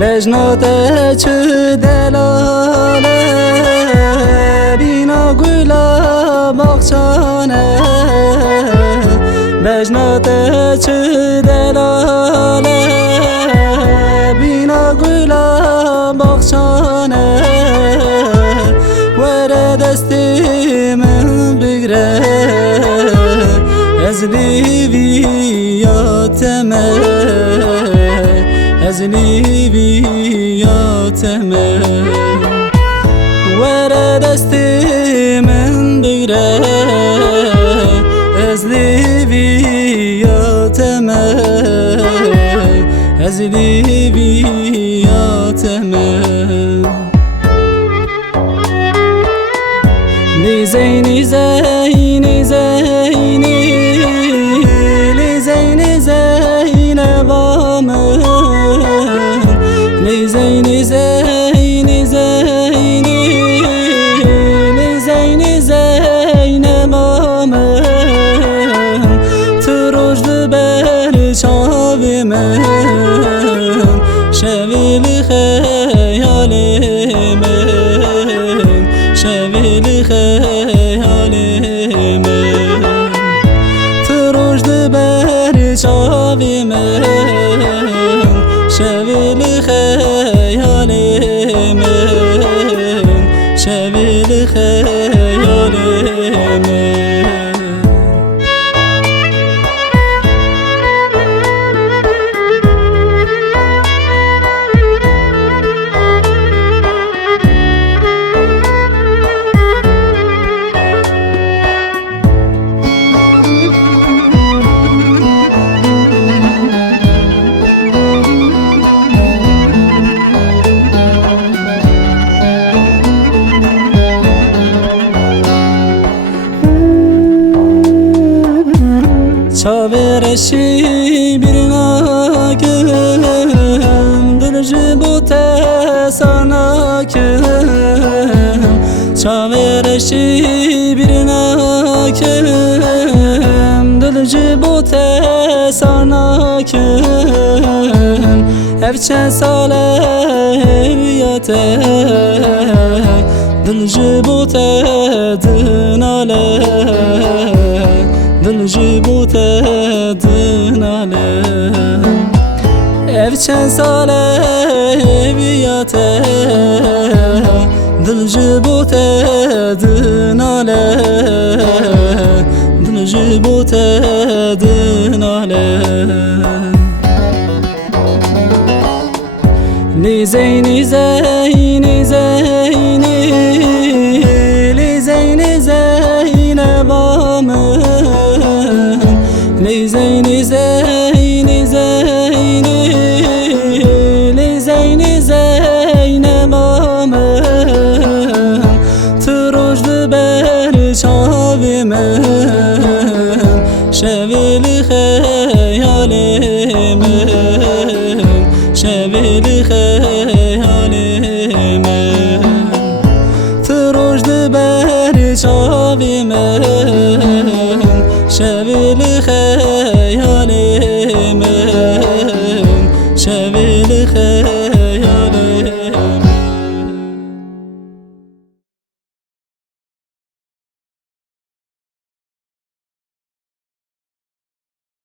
بجناته چه دلاله بینا گلا باغچانه بجناته چه دلاله بینا گلا باغچانه وره دستی من بگره از لیویاتمه از لیویاتمه وره دستی من بگره از لیویاتمه از لیویاتمه نیزینی زینی زینی لیزینی زین بامن لیزینی زینی زینی لیزینی زین بامن تو رجد بر چاوی من شویل خیال من شویل خیال من تو رجد بر چاوی من شویل خیال من شویل خیال من چاورشی برناکم دل جبوت ساناکم چاورشی برناکم دل جبوت ساناکم هر چند ساله بیاته دل جبوت دناله دل جبوت دناله اف چند ساله بیاته دل جبوت دناله دل جبوت دناله لیزینی زینی زینی لیزینی زین بامن لیزینی زینی زینی